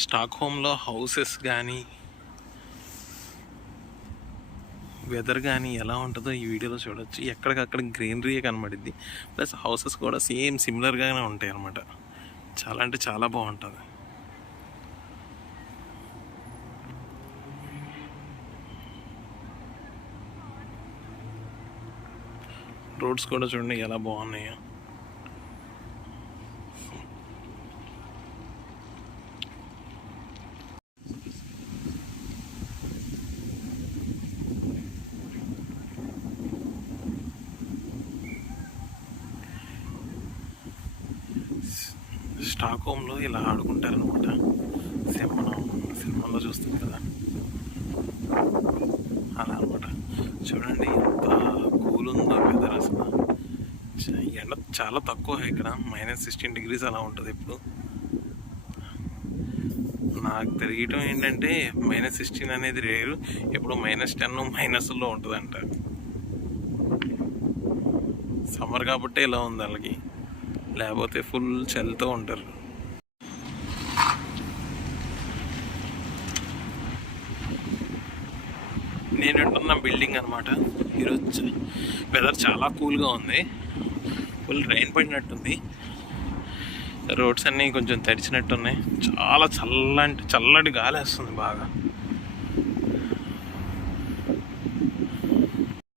స్టాక్హోమ్లో houses కానీ weather కానీ ఎలా ఉంటుందో ఈ వీడియోలో చూడొచ్చు. ఎక్కడికక్కడ గ్రీనరీ కనబడిద్ది, ప్లస్ హౌసెస్ కూడా సేమ్ సిమిలర్గానే ఉంటాయి అన్నమాట. చాలా అంటే చాలా బాగుంటుంది. రోడ్స్ కూడా చూడండి ఎలా బాగున్నాయో. స్టాక్హోమ్లో ఇలా ఆడుకుంటారనమాట. మనం సినిమాలో చూస్తాం కదా, అలా అనమాట. చూడండి ఎంత కూల్ ఉందో వెదర్. అసలు ఎండ చాలా తక్కువ ఇక్కడ, -16 degrees అలా ఉంటుంది. ఇప్పుడు నాకు తెలియటం ఏంటంటే -16 అనేది రేరు, ఎప్పుడు -10 మైనస్లో ఉంటుందంట. సమ్మర్ కాబట్టి ఇలా ఉంది వాళ్ళకి, లేకపోతే ఫుల్ చలితో ఉంటారు. నేను ఉంటున్న బిల్డింగ్ అనమాట. ఈరోజు వెదర్ చాలా కూల్గా ఉంది, ఫుల్ రైన్ పడినట్టుంది. రోడ్స్ అన్నీ కొంచెం తడిచినట్టున్నాయి. చాలా చల్లటి గాలి వేస్తుంది బాగా.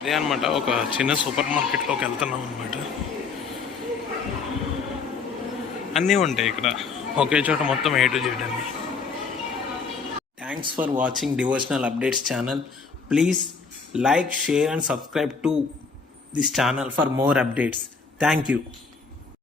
అదే అనమాట, ఒక చిన్న సూపర్ మార్కెట్లోకి వెళ్తున్నాం అనమాట. అన్నీ ఉంటాయి ఇక్కడ ఒకే చోట, మొత్తం A to Z అన్నీ. Thanks for watching Devotional Updates channel. Please like, share and subscribe to this channel for more updates. Thank you.